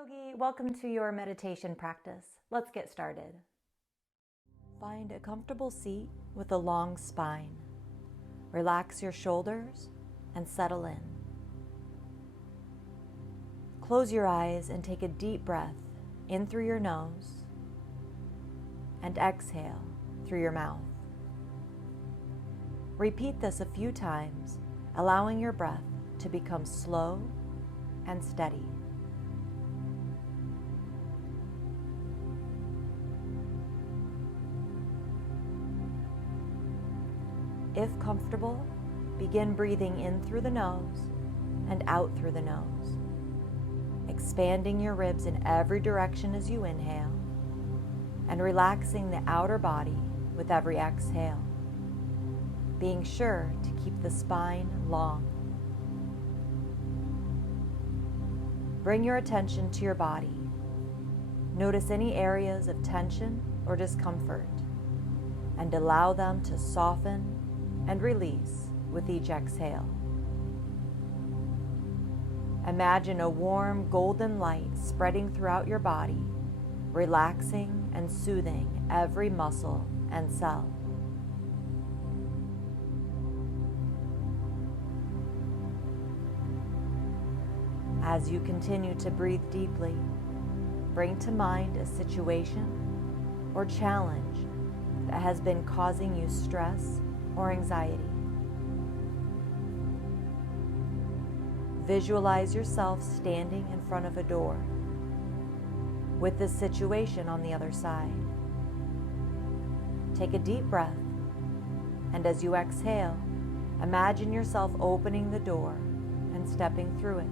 Yogi, welcome to your meditation practice. Let's get started. Find a comfortable seat with a long spine. Relax your shoulders and settle in. Close your eyes and take a deep breath in through your nose and exhale through your mouth. Repeat this a few times, allowing your breath to become slow and steady. If comfortable, begin breathing in through the nose and out through the nose, expanding your ribs in every direction as you inhale and relaxing the outer body with every exhale, being sure to keep the spine long. Bring your attention to your body. Notice any areas of tension or discomfort and allow them to soften and release with each exhale. Imagine a warm golden light spreading throughout your body, relaxing and soothing every muscle and cell. As you continue to breathe deeply, bring to mind a situation or challenge that has been causing you stress or anxiety. Visualize yourself standing in front of a door with the situation on the other side. Take a deep breath, and as you exhale, imagine yourself opening the door and stepping through it.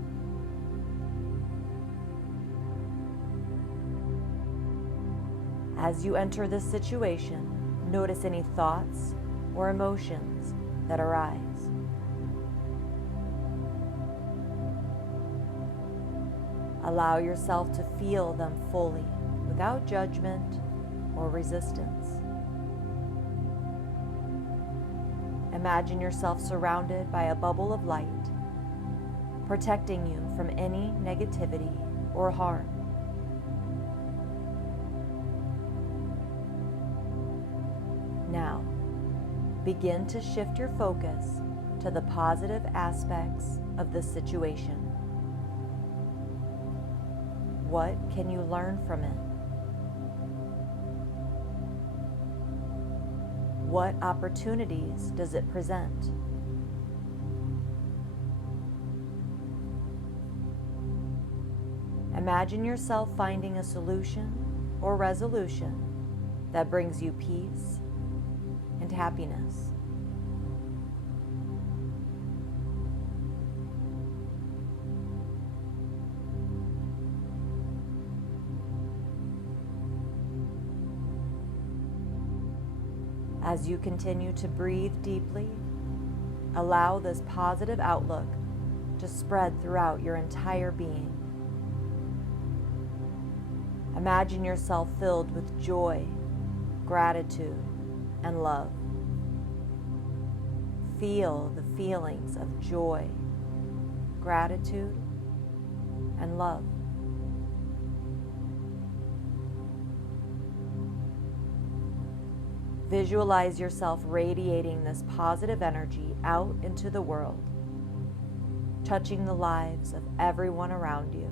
As you enter this situation, notice any thoughts or emotions that arise. Allow yourself to feel them fully without judgment or resistance. Imagine yourself surrounded by a bubble of light, protecting you from any negativity or harm. Now, begin to shift your focus to the positive aspects of the situation. What can you learn from it? What opportunities does it present? Imagine yourself finding a solution or resolution that brings you peace and happiness. As you continue to breathe deeply, allow this positive outlook to spread throughout your entire being. Imagine yourself filled with joy, gratitude, and love. Feel the feelings of joy, gratitude, and love. Visualize yourself radiating this positive energy out into the world, touching the lives of everyone around you.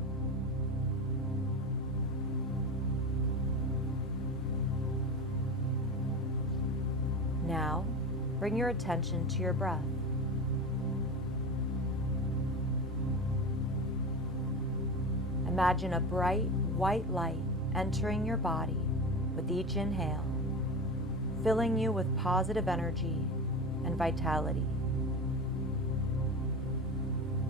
Now, bring your attention to your breath. Imagine a bright white light entering your body with each inhale, filling you with positive energy and vitality.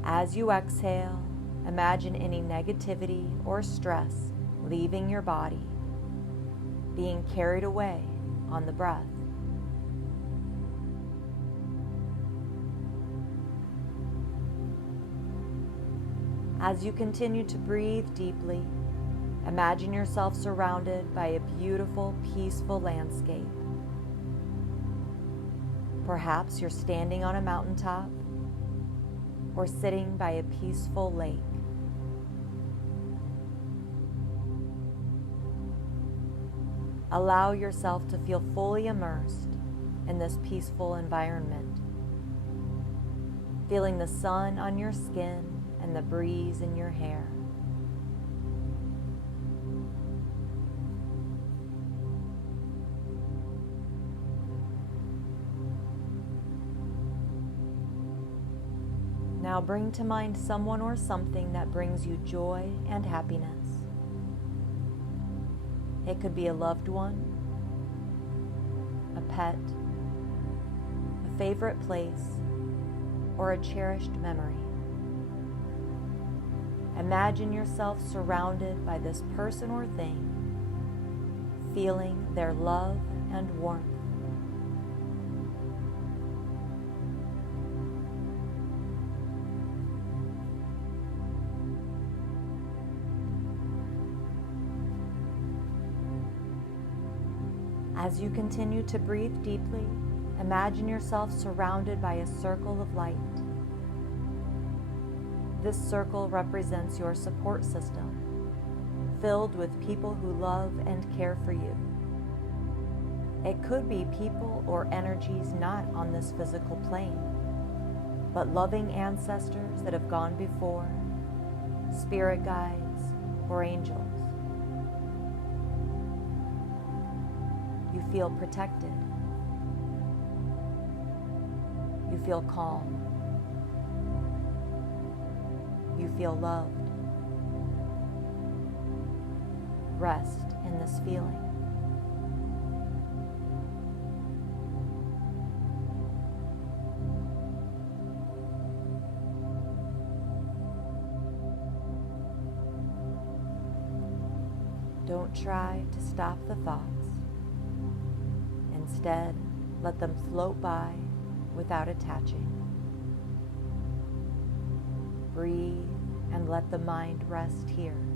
As you exhale, imagine any negativity or stress leaving your body, being carried away on the breath. As you continue to breathe deeply, imagine yourself surrounded by a beautiful, peaceful landscape. Perhaps you're standing on a mountaintop or sitting by a peaceful lake. Allow yourself to feel fully immersed in this peaceful environment, feeling the sun on your skin and the breeze in your hair. Now bring to mind someone or something that brings you joy and happiness. It could be a loved one, a pet, a favorite place, or a cherished memory. Imagine yourself surrounded by this person or thing, feeling their love and warmth. As you continue to breathe deeply, imagine yourself surrounded by a circle of light. This circle represents your support system, filled with people who love and care for you. It could be people or energies not on this physical plane, but loving ancestors that have gone before, spirit guides, or angels. You feel protected. You feel calm. You feel loved. Rest in this feeling. Don't try to stop the thoughts. Instead, let them float by without attaching. Breathe and let the mind rest here.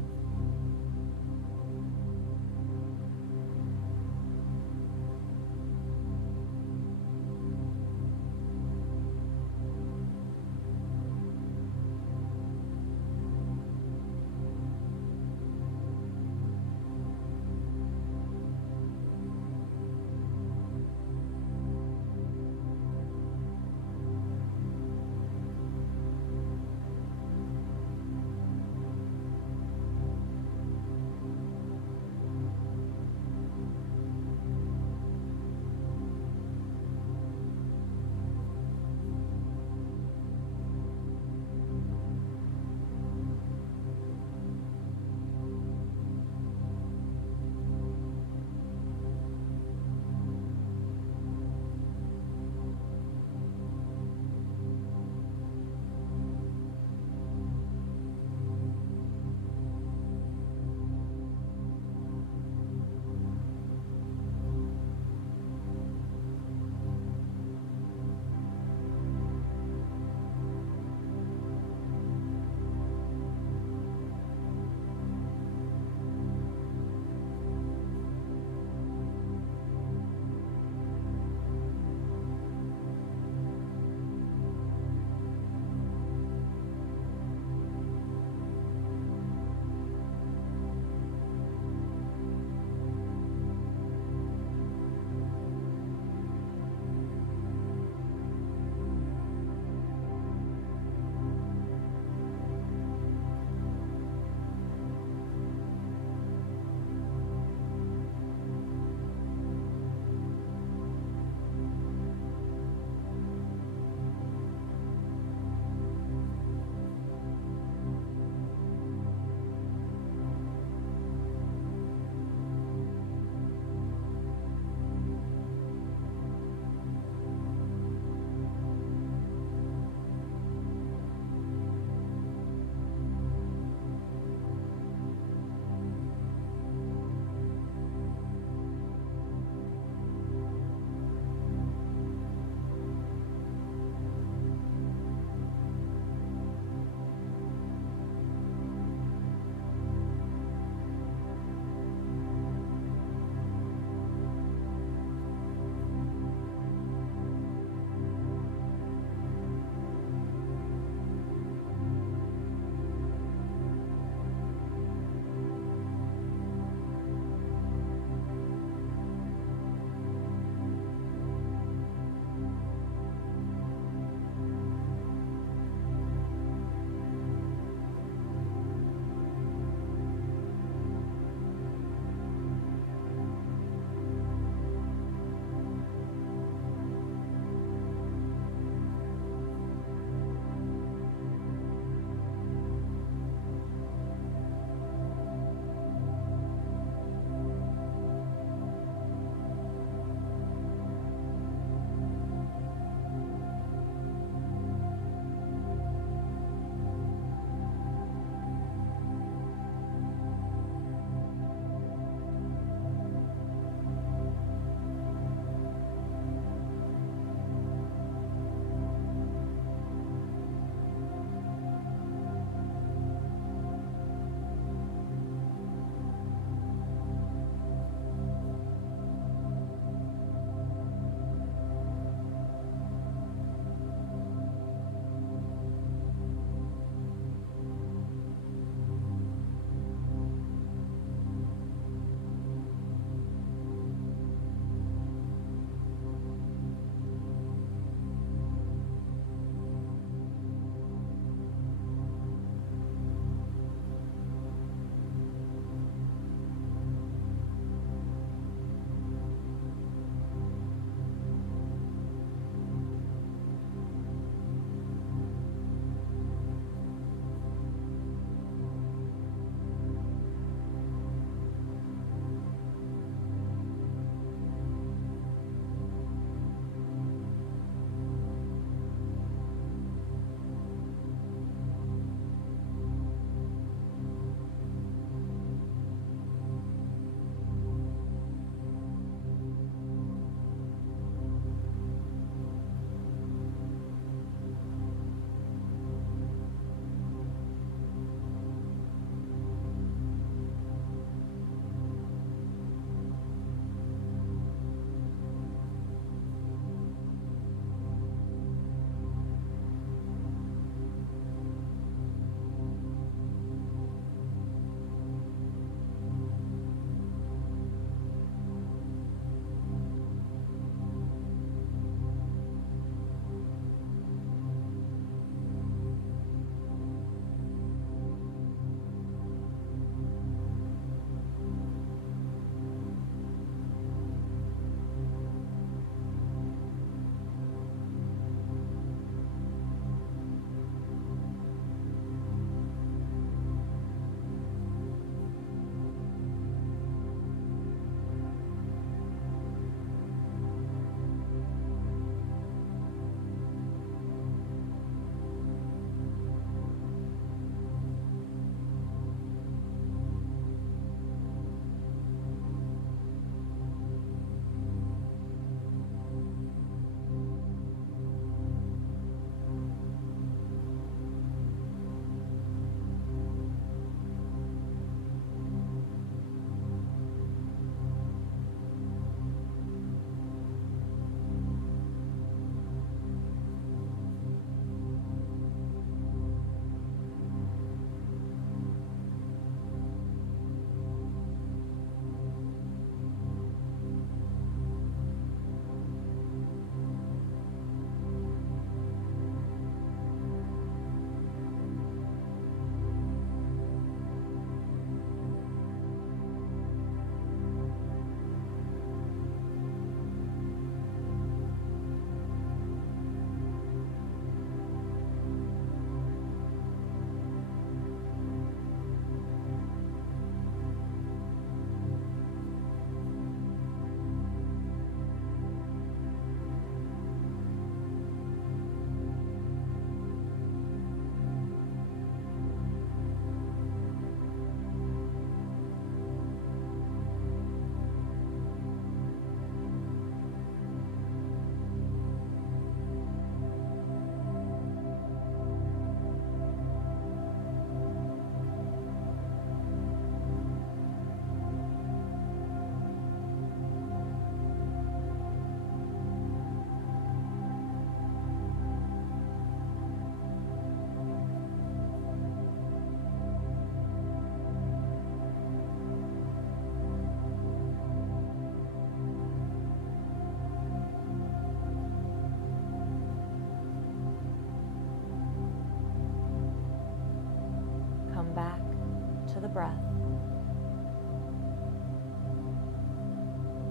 breath,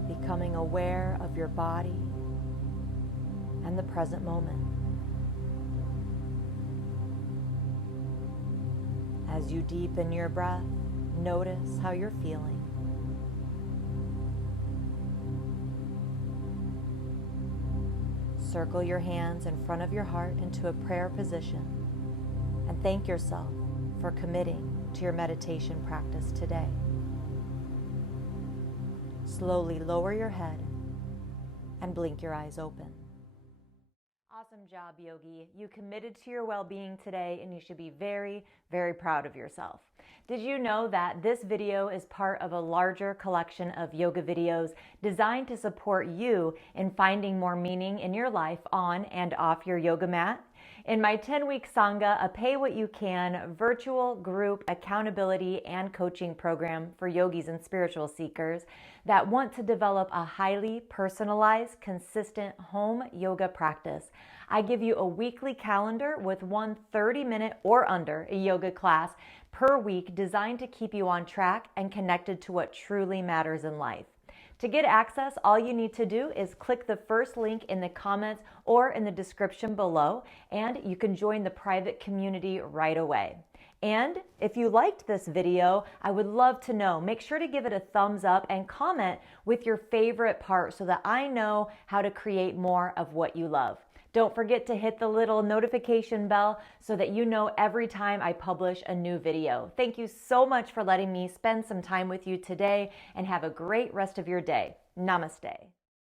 becoming aware of your body and the present moment. As you deepen your breath, notice how you're feeling. Circle your hands in front of your heart into a prayer position and thank yourself for committing to your meditation practice today. Slowly lower your head and blink your eyes open. Awesome job, Yogi. You committed to your well-being today, and you should be very, very proud of yourself. Did you know that this video is part of a larger collection of yoga videos designed to support you in finding more meaning in your life on and off your yoga mat? In my 10-week Sangha, a pay-what-you-can virtual group accountability and coaching program for yogis and spiritual seekers that want to develop a highly personalized, consistent home yoga practice, I give you a weekly calendar with one 30-minute or under yoga class per week designed to keep you on track and connected to what truly matters in life. To get access, all you need to do is click the first link in the comments or in the description below, and you can join the private community right away. And if you liked this video, I would love to know. Make sure to give it a thumbs up and comment with your favorite part so that I know how to create more of what you love. Don't forget to hit the little notification bell so that you know every time I publish a new video. Thank you so much for letting me spend some time with you today, and have a great rest of your day. Namaste.